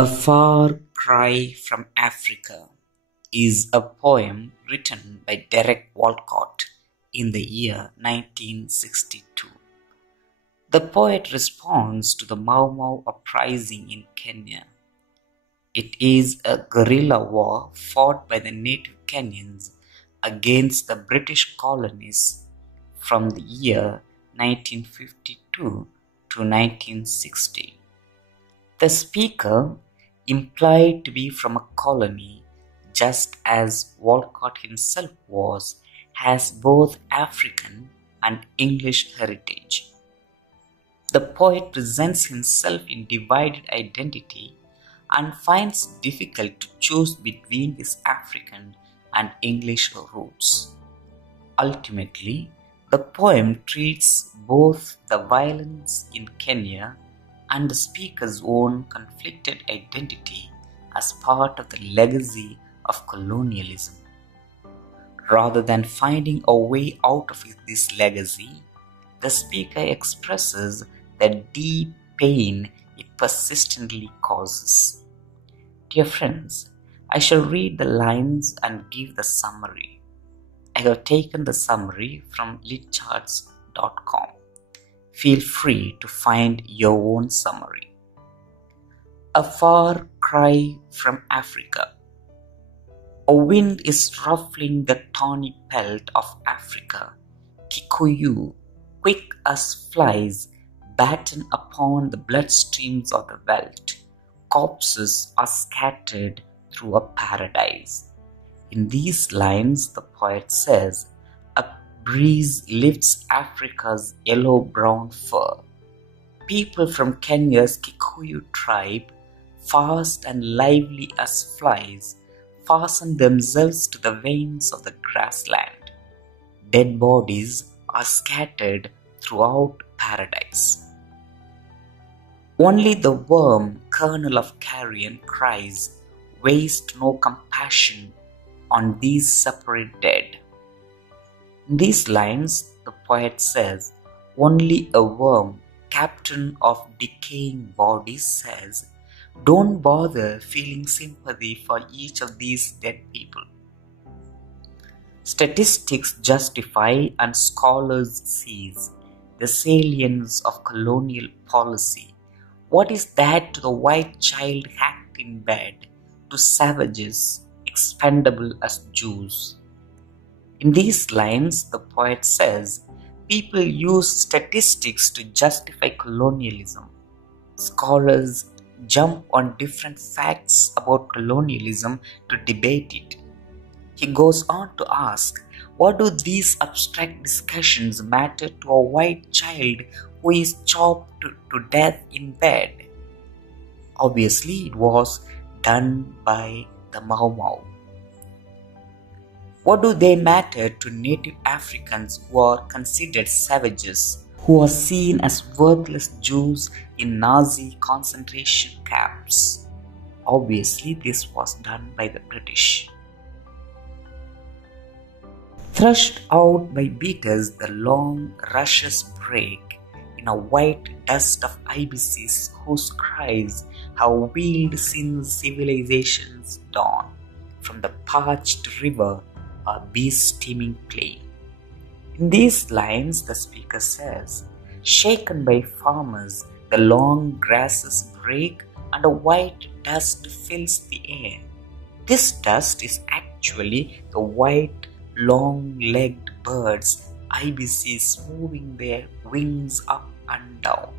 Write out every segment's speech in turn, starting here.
A Far Cry from Africa is a poem written by Derek Walcott in the year 1962. The poet responds to the Mau Mau uprising in Kenya. It is a guerrilla war fought by the native Kenyans against the British colonies from the year 1952 to 1960. The speaker, implied to be from a colony, just as Walcott himself was, has both African and English heritage. The poet presents himself in divided identity and finds it difficult to choose between his African and English roots. Ultimately, the poem treats both the violence in Kenya and the speaker's own conflicted identity as part of the legacy of colonialism. Rather than finding a way out of this legacy, the speaker expresses the deep pain it persistently causes. Dear friends, I shall read the lines and give the summary. I have taken the summary from litcharts.com. Feel free to find your own summary. A far cry from Africa. A wind is ruffling the tawny pelt of Africa. Kikuyu, quick as flies, batten upon the bloodstreams of the veldt. Corpses are scattered through a paradise. In these lines, the poet says, a breeze lifts Africa's yellow-brown fur. People from Kenya's Kikuyu tribe, fast and lively as flies, fasten themselves to the veins of the grassland. Dead bodies are scattered throughout paradise. Only the worm kernel of carrion cries, waste no compassion on these separate dead. In these lines, the poet says, only a worm, captain of decaying bodies, says, don't bother feeling sympathy for each of these dead people. Statistics justify and scholars seize the salience of colonial policy. What is that to the white child hacked in bed, to savages expendable as Jews? In these lines, the poet says, people use statistics to justify colonialism. Scholars jump on different facts about colonialism to debate it. He goes on to ask, what do these abstract discussions matter to a white child who is chopped to death in bed? Obviously, it was done by the Mau Mau. What do they matter to native Africans who are considered savages, who are seen as worthless Jews in Nazi concentration camps? Obviously, this was done by the British. Thrust out by beaters, the long rushes break in a white dust of ibises whose cries have wheeled since civilization's dawn. From the parched river, a bee-steaming plain. In these lines, the speaker says, shaken by farmers, the long grasses break and a white dust fills the air. This dust is actually the white, long-legged birds, ibises moving their wings up and down.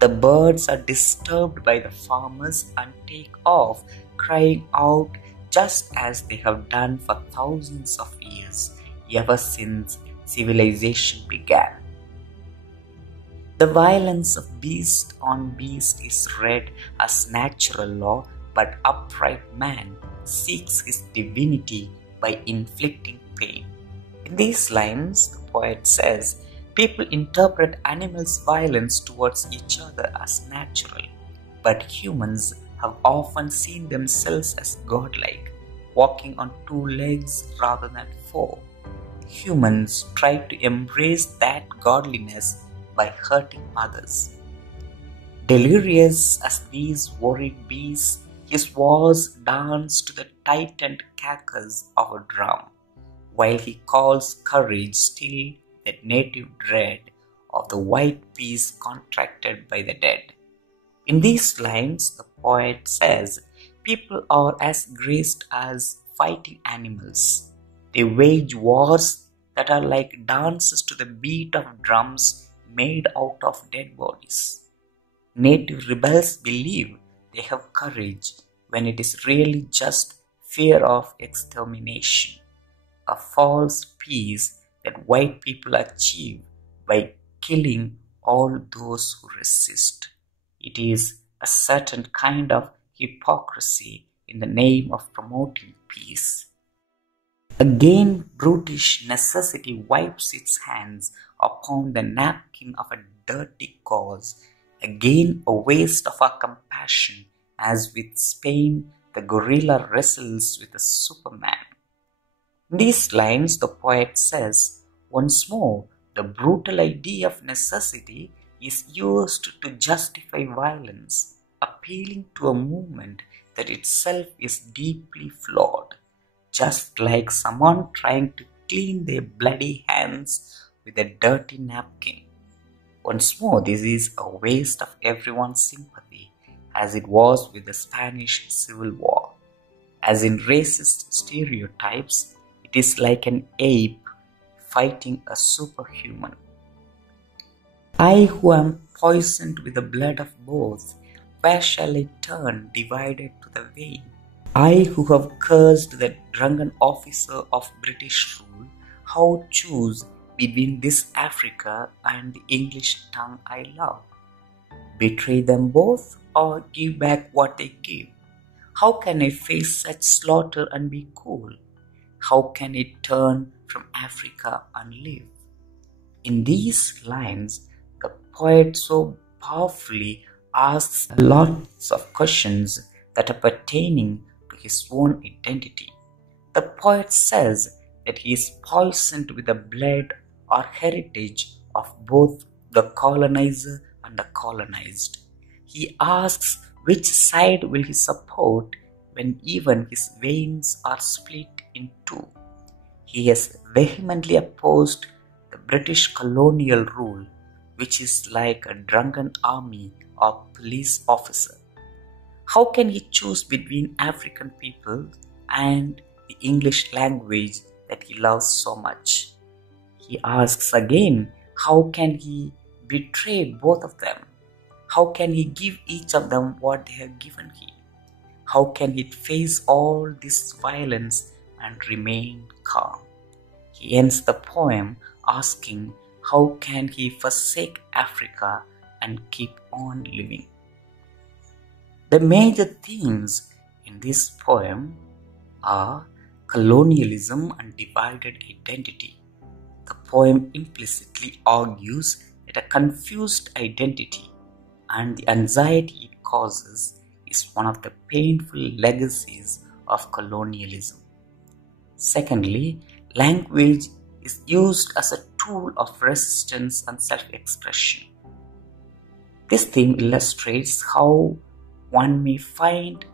The birds are disturbed by the farmers and take off, crying out just as they have done for thousands of years, ever since civilization began. The violence of beast on beast is read as natural law, but upright man seeks his divinity by inflicting pain. In these lines, the poet says, people interpret animals' violence towards each other as natural, but humans have often seen themselves as godlike, walking on two legs rather than four. Humans try to embrace that godliness by hurting others. Delirious as these worried bees, his voice danced to the tightened carcass of a drum, while he calls courage still that native dread of the white peace contracted by the dead. In these lines, the poet says, people are as graced as fighting animals. They wage wars that are like dances to the beat of drums made out of dead bodies. Native rebels believe they have courage when it is really just fear of extermination, a false peace that white people achieve by killing all those who resist. It is a certain kind of hypocrisy in the name of promoting peace. Again, brutish necessity wipes its hands upon the napkin of a dirty cause. Again, a waste of our compassion, as with Spain, the gorilla wrestles with a superman. In these lines, the poet says, once more, the brutal idea of necessity is used to justify violence, appealing to a movement that itself is deeply flawed, just like someone trying to clean their bloody hands with a dirty napkin. Once more, this is a waste of everyone's sympathy, as it was with the Spanish Civil War. As in racist stereotypes, it is like an ape fighting a superhuman. I who am poisoned with the blood of both, where shall I turn divided to the vein? I who have cursed the drunken officer of British rule, how choose between this Africa and the English tongue I love? Betray them both or give back what they give? How can I face such slaughter and be cool? How can I turn from Africa and live? In these lines, the poet so powerfully asks lots of questions that are pertaining to his own identity. The poet says that he is poisoned with the blood or heritage of both the colonizer and the colonized. He asks which side will he support when even his veins are split in two. He has vehemently opposed the British colonial rule, which is like a drunken army or police officer. How can he choose between African people and the English language that he loves so much? He asks again, how can he betray both of them? How can he give each of them what they have given him? How can he face all this violence and remain calm? He ends the poem asking, how can he forsake Africa and keep on living? The major themes in this poem are colonialism and divided identity. The poem implicitly argues that a confused identity and the anxiety it causes is one of the painful legacies of colonialism. Secondly, language is used as a tool of resistance and self-expression. This theme illustrates how one may find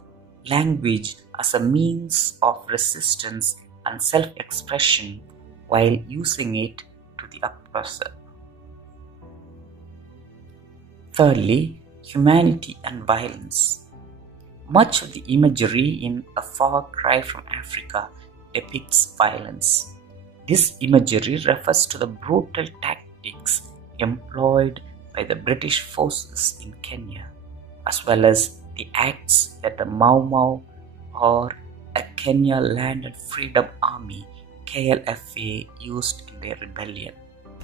language as a means of resistance and self-expression while using it to the oppressor. Thirdly, humanity and violence. Much of the imagery in A Far Cry from Africa depicts violence. This imagery refers to the brutal tactics employed by the British forces in Kenya, as well as the acts that the Mau Mau or a Kenya Land and Freedom Army KLFA used in their rebellion.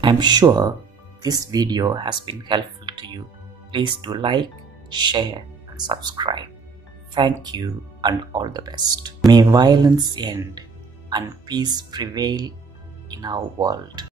I'm sure this video has been helpful to you. Please do like, share and subscribe. Thank you and all the best. May violence end and peace prevail in our world.